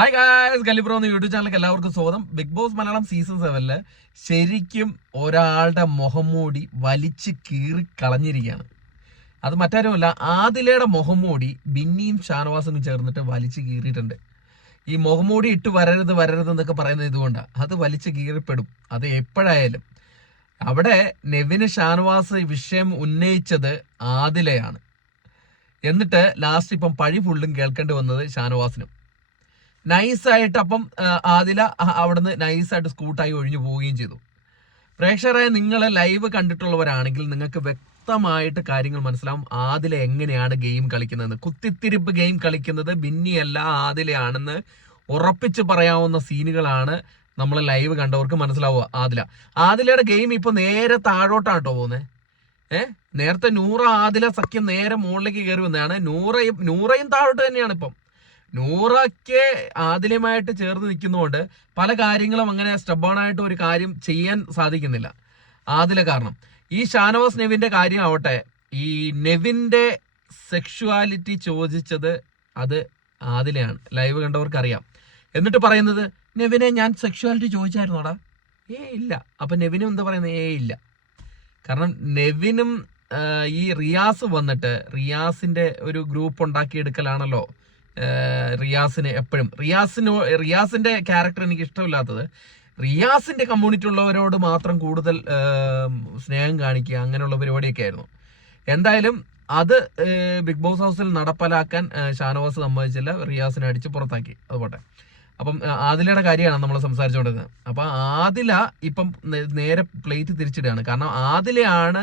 Hi guys ഗലിബ്രോ എന്ന YouTube ചാനലിലേക്ക് എല്ലാവർക്കും സ്വാഗതം. ബിഗ് ബോസ് മലയാളം സീസൺ സെവനിൽ ശരിക്കും ഒരാളുടെ മുഖം മൂടി വലിച്ച് കീറി കളഞ്ഞിരിക്കുകയാണ്. അത് മറ്റാരുമല്ല ആദിലയുടെ മുഖം മൂടി ബിന്നിയും ഷാനവാസും ചേർന്നിട്ട് വലിച്ച് കീറിയിട്ടുണ്ട്. ഈ മുഖംമൂടി ഇട്ട് വരരുത് വരരുത് എന്നൊക്കെ പറയുന്നത് ഇതുകൊണ്ടാണ് അത് വലിച്ച് കീറിപ്പെടും. അത് എപ്പോഴായാലും. അവിടെ നെവിന് ഷാനവാസ് വിഷയം ഉന്നയിച്ചത് ആദിലയാണ്. എന്നിട്ട് ലാസ്റ്റ് ഇപ്പം പഴി ഫുള്ളും കേൾക്കേണ്ടി വന്നത് ഷാനവാസിനും. നൈസായിട്ട് അപ്പം ആദില അവിടുന്ന് നൈസായിട്ട് സ്കൂട്ടായി ഒഴിഞ്ഞു പോവുകയും ചെയ്തു. പ്രേക്ഷകരായ നിങ്ങളെ ലൈവ് കണ്ടിട്ടുള്ളവരാണെങ്കിൽ നിങ്ങൾക്ക് വ്യക്തമായിട്ട് കാര്യങ്ങൾ മനസ്സിലാവും. ആദില എങ്ങനെയാണ് ഗെയിം കളിക്കുന്നതെന്ന്. കുത്തിത്തിരിപ്പ് ഗെയിം കളിക്കുന്നത് ബിന്നിയല്ല ആദിലയാണെന്ന് ഉറപ്പിച്ച് പറയാവുന്ന സീനുകളാണ് നമ്മൾ ലൈവ് കണ്ടവർക്ക് മനസ്സിലാവുക ആദില. ആദിലയുടെ ഗെയിം ഇപ്പൊ നേരെ താഴോട്ടാണ് കേട്ടോ പോകുന്നത് ഏ? നേരത്തെ നൂറ ആദില സഖ്യം നേരെ മുകളിലേക്ക് കയറി വന്നതാണ്. നൂറയും നൂറയും താഴോട്ട് തന്നെയാണ് ഇപ്പം. നൂറയ്ക്ക് ആദിലയുമായിട്ട് ചേർന്ന് നിൽക്കുന്നതുകൊണ്ട് പല കാര്യങ്ങളും അങ്ങനെ സ്റ്റബോണായിട്ട് ഒരു കാര്യം ചെയ്യാൻ സാധിക്കുന്നില്ല. ആദില കാരണം. ഈ ഷാനവാസ് നെവിന്റെ കാര്യമാവട്ടെ ഈ നെവിന്റെ സെക്ഷുവാലിറ്റി ചോദിച്ചത് അത് ആദിലയാണ്. ലൈവ് കണ്ടവർക്കറിയാം. എന്നിട്ട് പറയുന്നത് നെവിനെ ഞാൻ സെക്ഷുവാലിറ്റി ചോദിച്ചായിരുന്നോടാ? ഏ ഇല്ല. അപ്പൊ നെവിനും എന്താ പറയുന്നത് ഏ ഇല്ല. കാരണം നെവിനും ഈ റിയാസ് വന്നിട്ട് റിയാസിന്റെ ഒരു ഗ്രൂപ്പ് ഉണ്ടാക്കിയെടുക്കലാണല്ലോ. റിയാസിന് എപ്പോഴും റിയാസിനോ റിയാസിന്റെ ക്യാരക്ടർ എനിക്ക് ഇഷ്ടമില്ലാത്തത്. റിയാസിന്റെ കമ്മ്യൂണിറ്റി ഉള്ളവരോട് മാത്രം കൂടുതൽ സ്നേഹം കാണിക്കുക അങ്ങനെയുള്ള പരിപാടിയൊക്കെ ആയിരുന്നു. എന്തായാലും അത് ബിഗ് ബോസ് ഹൗസിൽ നടപ്പിലാക്കാൻ ഷാനവാസ് സമ്മതിച്ചില്ല. റിയാസിനെ അടിച്ച് പുറത്താക്കി. അതുപോട്ടെ അപ്പം ആദിലയുടെ കാര്യമാണ് നമ്മൾ സംസാരിച്ചുകൊണ്ടിരുന്നത്. അപ്പൊ ആദില ഇപ്പം നേരെ പ്ലേറ്റ് തിരിച്ചിടുകയാണ്. കാരണം ആദിലയാണ്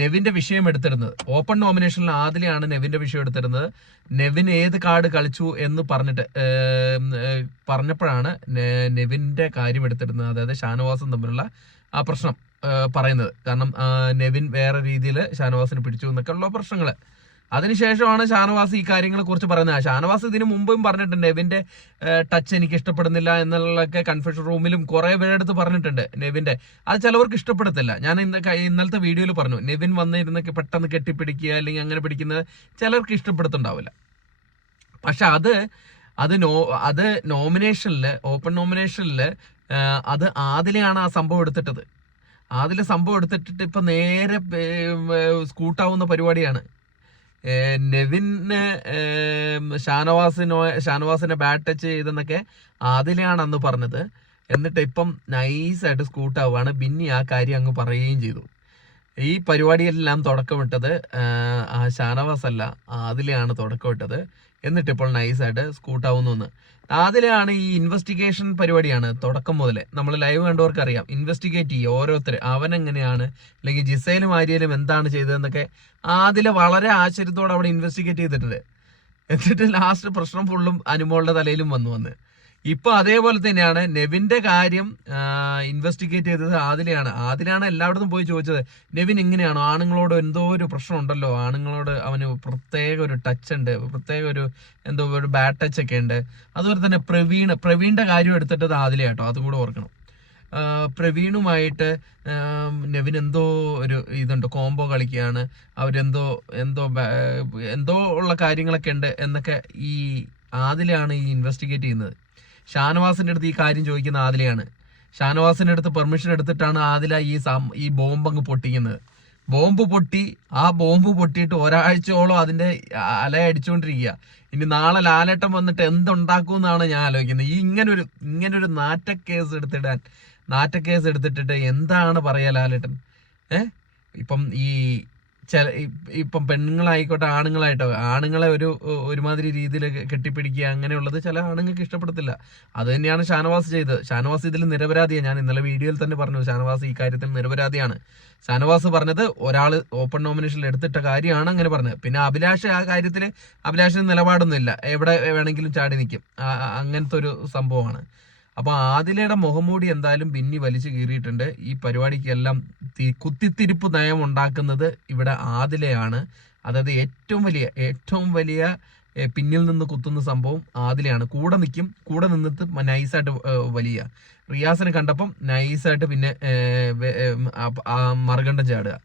നെവിന്റെ വിഷയം എടുത്തിരുന്നത് ഓപ്പൺ നോമിനേഷനിൽ ആദിലയാണ് നെവിന്റെ വിഷയം എടുത്തിരുന്നത് നെവിൻ ഏത് കാർഡ് കളിച്ചു എന്ന് പറഞ്ഞിട്ട് പറഞ്ഞപ്പോഴാണ് നെവിന്റെ കാര്യം എടുത്തിരുന്നത് അതായത് ഷാനവാസും തമ്മിലുള്ള ആ പ്രശ്നം പറയുന്നത്. കാരണം നെവിൻ വേറെ രീതിയിൽ ഷാനവാസിനെ പിടിച്ചു എന്നൊക്കെയുള്ള പ്രശ്നങ്ങൾ. അതിനുശേഷമാണ് ഷാനവാസ് ഈ കാര്യങ്ങളെ കുറിച്ച് പറയുന്നത്. ഷാനവാസ് ഇതിന് മുമ്പും പറഞ്ഞിട്ടുണ്ട് നെവിന്റെ ടച്ച് എനിക്ക് ഇഷ്ടപ്പെടുന്നില്ല എന്നുള്ളതൊക്കെ കൺഫ്യൂഷൻ റൂമിലും കുറെ പേരെടുത്ത് പറഞ്ഞിട്ടുണ്ട് നെവിന്റെ അത് ചിലവർക്ക് ഇഷ്ടപ്പെടത്തില്ല. ഞാൻ ഇന്ന ഇന്നലത്തെ വീഡിയോയിൽ പറഞ്ഞു നെവിൻ വന്നിരുന്നൊക്കെ പെട്ടെന്ന് കെട്ടിപ്പിടിക്കുക അല്ലെങ്കിൽ അങ്ങനെ പിടിക്കുന്നത് ചിലർക്ക് ഇഷ്ടപ്പെടുത്തുണ്ടാവില്ല. പക്ഷെ അത് അത് നോ അത് നോമിനേഷനിൽ ഓപ്പൺ നോമിനേഷനിൽ അത് ആദിലെയാണ് ആ സംഭവം എടുത്തിട്ടത്. ആദിലെ സംഭവം എടുത്തിട്ട് ഇപ്പം നേരെ സ്കൂട്ടാവുന്ന പരിപാടിയാണ്. നെവിന് ഷാനവാസിനോ ഷാനവാസിനെ ബാറ്റ് ടച്ച് ചെയ്തെന്നൊക്കെ ആദിലെയാണ് അന്ന് പറഞ്ഞത് എന്നിട്ട് ഇപ്പം നൈസായിട്ട് സ്കൂട്ടാവുകയാണ് ബിന്നി ആ കാര്യം അങ്ങ് പറയുകയും ചെയ്തു. ഈ പരിപാടിയെല്ലാം തുടക്കമിട്ടത് ഷാനവാസ് അല്ല ആദിലെയാണ് തുടക്കമിട്ടത്. എന്നിട്ട് ഇപ്പോൾ നൈസായിട്ട് സ്കൂട്ടാവുന്നു എന്ന് ആദിലെയാണ് ഈ ഇൻവെസ്റ്റിഗേഷൻ പരിപാടിയാണ് തുടക്കം മുതലേ. നമ്മൾ ലൈവ് കണ്ടവർക്ക് അറിയാം ഇൻവെസ്റ്റിഗേറ്റ് ചെയ്യുക ഓരോരുത്തർ അവൻ എങ്ങനെയാണ് അല്ലെങ്കിൽ ജിസയിലും ആര്യയിലും എന്താണ് ചെയ്തതെന്നൊക്കെ ആദിലെ വളരെ ആശ്ചര്യത്തോടെ അവിടെ ഇൻവെസ്റ്റിഗേറ്റ് ചെയ്തിട്ടുണ്ട്. എന്നിട്ട് ലാസ്റ്റ് പ്രശ്നം ഫുള്ളും അനുമോളുടെ തലയിലും വന്നു വന്ന്. ഇപ്പൊ അതേപോലെ തന്നെയാണ് നെവിന്റെ കാര്യം ഇൻവെസ്റ്റിഗേറ്റ് ചെയ്തത് ആദിലെയാണ്. ആദിലാണ് എല്ലായിടത്തും പോയി ചോദിച്ചത് നെവിൻ ഇങ്ങനെയാണോ? ആണുങ്ങളോട് എന്തോ ഒരു പ്രശ്നം ഉണ്ടല്ലോ ആണുങ്ങളോട് അവന് പ്രത്യേക ഒരു ടച്ച് ഉണ്ട് പ്രത്യേക ഒരു എന്തോ ഒരു ബാഡ് ടച്ച് ഒക്കെ ഉണ്ട്. അതുപോലെ തന്നെ പ്രവീൺ പ്രവീണിന്റെ കാര്യം എടുത്തിട്ടത് ആദിലെ കേട്ടോ അതും കൂടെ ഓർക്കണം. പ്രവീണുമായിട്ട് നെവിൻ എന്തോ ഒരു ഇതുണ്ട് കോംബോ കളിക്കുകയാണ്. അവരെന്തോ എന്തോ എന്തോ ഉള്ള കാര്യങ്ങളൊക്കെ ഉണ്ട് എന്നൊക്കെ ഈ ആദിലാണ് ഈ ഇൻവെസ്റ്റിഗേറ്റ് ചെയ്യുന്നത്. ഷാനവാസിന്റെ അടുത്ത് ഈ കാര്യം ചോദിക്കുന്ന ആദിലയാണ്. ഷാനവാസിന്റെ അടുത്ത് പെർമിഷൻ എടുത്തിട്ടാണ് ആദില ഈ ഈ ബോംബ് അങ്ങ് പൊട്ടിക്കുന്നത്. ബോംബ് പൊട്ടി ആ ബോംബ് പൊട്ടിയിട്ട് ഒരാഴ്ചയോളം അതിന്റെ അല അടിച്ചുകൊണ്ടിരിക്കുക. ഇനി നാളെ ലാലേട്ടം വന്നിട്ട് എന്തുണ്ടാക്കും എന്നാണ് ഞാൻ ആലോചിക്കുന്നത്. ഈ ഇങ്ങനൊരു ഇങ്ങനൊരു കേസ് എടുത്തിടാൻ നാറ്റക്കേസ് എടുത്തിട്ടിട്ട് എന്താണ് പറയാ ലാലേട്ടൻ? ഏഹ് ഇപ്പം ഈ ചില ഇപ്പം പെണ്ണുങ്ങളായിക്കോട്ടെ ആണുങ്ങളായിട്ടോ ആണുങ്ങളെ ഒരു ഒരുമാതിരി രീതിയിൽ കെട്ടിപ്പിടിക്കുക അങ്ങനെയുള്ളത് ചില ആണുങ്ങൾക്ക് ഇഷ്ടപ്പെടത്തില്ല. അത് തന്നെയാണ് ഷാനവാസ് ചെയ്തത്. ഷാനവാസ് ഇതിൽ നിരപരാധിയാണ് ഞാൻ ഇന്നലെ വീഡിയോയിൽ തന്നെ പറഞ്ഞു ഷാനവാസ് ഈ കാര്യത്തിൽ നിരപരാധിയാണ്. ഷാനവാസ് പറഞ്ഞത് ഒരാൾ ഓപ്പൺ നോമിനേഷനിൽ എടുത്തിട്ട കാര്യമാണ് അങ്ങനെ പറഞ്ഞത്. പിന്നെ അഭിലാഷ് ആ കാര്യത്തിൽ അഭിലാഷിന് നിലപാടൊന്നുമില്ല. എവിടെ വേണമെങ്കിലും ചാടി നിൽക്കും അങ്ങനത്തെ ഒരു സംഭവമാണ്. അപ്പൊ ആദിലയുടെ മുഖംമൂടി എന്തായാലും പിന്നി വലിച്ചു കീറിയിട്ടുണ്ട്. ഈ പരിപാടിക്കെല്ലാം കുത്തിത്തിരിപ്പ് നയം ഉണ്ടാക്കുന്നത് ഇവിടെ ആദിലയാണ്. അതായത് ഏറ്റവും വലിയ ഏറ്റവും വലിയ പിന്നിൽ നിന്ന് കുത്തുന്ന സംഭവം ആദിലയാണ്. കൂടെ നിൽക്കും കൂടെ നിന്നിട്ട് നൈസായിട്ട് വലിയ. റിയാസിനെ കണ്ടപ്പം നൈസായിട്ട് പിന്നെ മറുകണ്ഠം ചാടുക.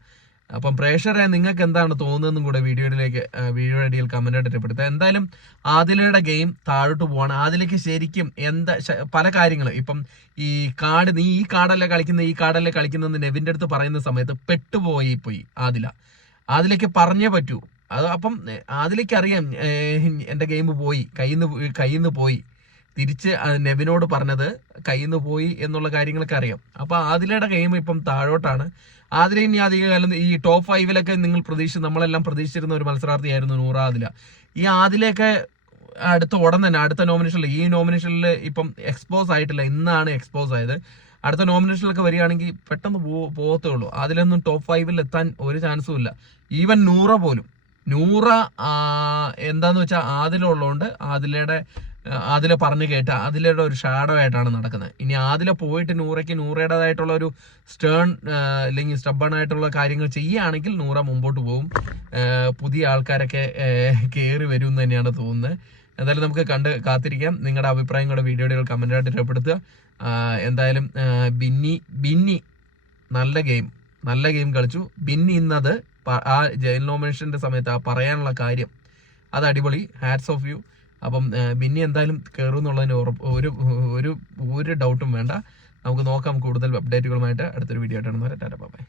അപ്പം പ്രേക്ഷകരെ നിങ്ങൾക്ക് എന്താണ് തോന്നുന്നതെന്നും കൂടെ വീഡിയോയിലേക്ക് വീഡിയോ അടിയിൽ കമന്റ് ആയിട്ട് രേഖപ്പെടുത്തുക. എന്തായാലും ആദിലയുടെ ഗെയിം താഴോട്ട് പോവാണ്. ആദിലേക്ക് ശരിക്കും എന്താ പല കാര്യങ്ങളും. ഇപ്പം ഈ കാർഡ് നീ ഈ കാർഡല്ലേ കളിക്കുന്ന ഈ കാർഡല്ലേ കളിക്കുന്നതെന്ന് നെവിന്റെ അടുത്ത് പറയുന്ന സമയത്ത് പെട്ടുപോയി പോയി ആദില. ആദിലേക്ക് പറഞ്ഞേ പറ്റൂ. അത് അപ്പം ആദിലേക്ക് അറിയാം എന്റെ ഗെയിം പോയി കയ്യിൽ നിന്ന് കയ്യിൽ നിന്ന് പോയി. തിരിച്ച് നെവിനോട് പറഞ്ഞത് കയ്യിൽ നിന്ന് പോയി എന്നുള്ള കാര്യങ്ങളൊക്കെ അറിയാം. അപ്പൊ ആദിലയുടെ ഗെയിം ഇപ്പം താഴോട്ടാണ്. ആദില ഇനി അധിക കാലം ഈ ടോപ്പ് ഫൈവിലൊക്കെ നിങ്ങൾ പ്രതീക്ഷിച്ച് നമ്മളെല്ലാം പ്രതീക്ഷിച്ചിരുന്ന ഒരു മത്സരാർത്ഥിയായിരുന്നു നൂറ ആദില. ഈ ആദിലയൊക്കെ അടുത്ത ഉടൻ തന്നെ അടുത്ത നോമിനേഷനിൽ ഈ നോമിനേഷനിൽ ഇപ്പം എക്സ്പോസ് ആയിട്ടില്ല. ഇന്നാണ് എക്സ്പോസ് ആയത്. അടുത്ത നോമിനേഷനിലൊക്കെ വരികയാണെങ്കിൽ പെട്ടെന്ന് പോ ഉള്ളൂ അതിലൊന്നും ടോപ്പ് ഫൈവിൽ എത്താൻ ഒരു ചാൻസും ഇല്ല. ഈവൻ നൂറ പോലും. നൂറ എന്താന്ന് വെച്ചാൽ ആദിലുള്ളതുകൊണ്ട് ആദിലയുടെ ആദില പറഞ്ഞു കേട്ട ആദിലയുടെ ഒരു ഷാഡോ ആയിട്ടാണ് നടക്കുന്നത്. ഇനി ആദില പോയിട്ട് നൂറയ്ക്ക് നൂറയുടേതായിട്ടുള്ള ഒരു സ്റ്റേൺ അല്ലെങ്കിൽ സ്റ്റബൺ ആയിട്ടുള്ള കാര്യങ്ങൾ ചെയ്യുകയാണെങ്കിൽ നൂറ മുമ്പോട്ട് പോകും. പുതിയ ആൾക്കാരൊക്കെ കയറി വരും എന്ന് തന്നെയാണ് തോന്നുന്നത്. എന്തായാലും നമുക്ക് കണ്ട് കാത്തിരിക്കാം. നിങ്ങളുടെ അഭിപ്രായങ്ങളുടെ വീഡിയോകൾ കമന്റായിട്ട് രേഖപ്പെടുത്തുക. എന്തായാലും ബിന്നി ബിന്നി നല്ല ഗെയിം നല്ല ഗെയിം കളിച്ചു. ബിന്നി ഇന്നത് ആ ജയിൽ നോമിനേഷന്റെ സമയത്ത് ആ പറയാനുള്ള കാര്യം. അത് അടിപൊളി. ഹാറ്റ്സ് ഓഫ് യു അപ്പം ബിന്നി എന്തായാലും കയറും എന്നുള്ളതിന് ഉറപ്പ് ഒരു ഒരു ഒരു ഡൗട്ടും വേണ്ട. നമുക്ക് നോക്കാം കൂടുതൽ അപ്ഡേറ്റുകളുമായിട്ട് അടുത്തൊരു വീഡിയോ ആയിട്ടാണ് ടാറ്റ ബൈ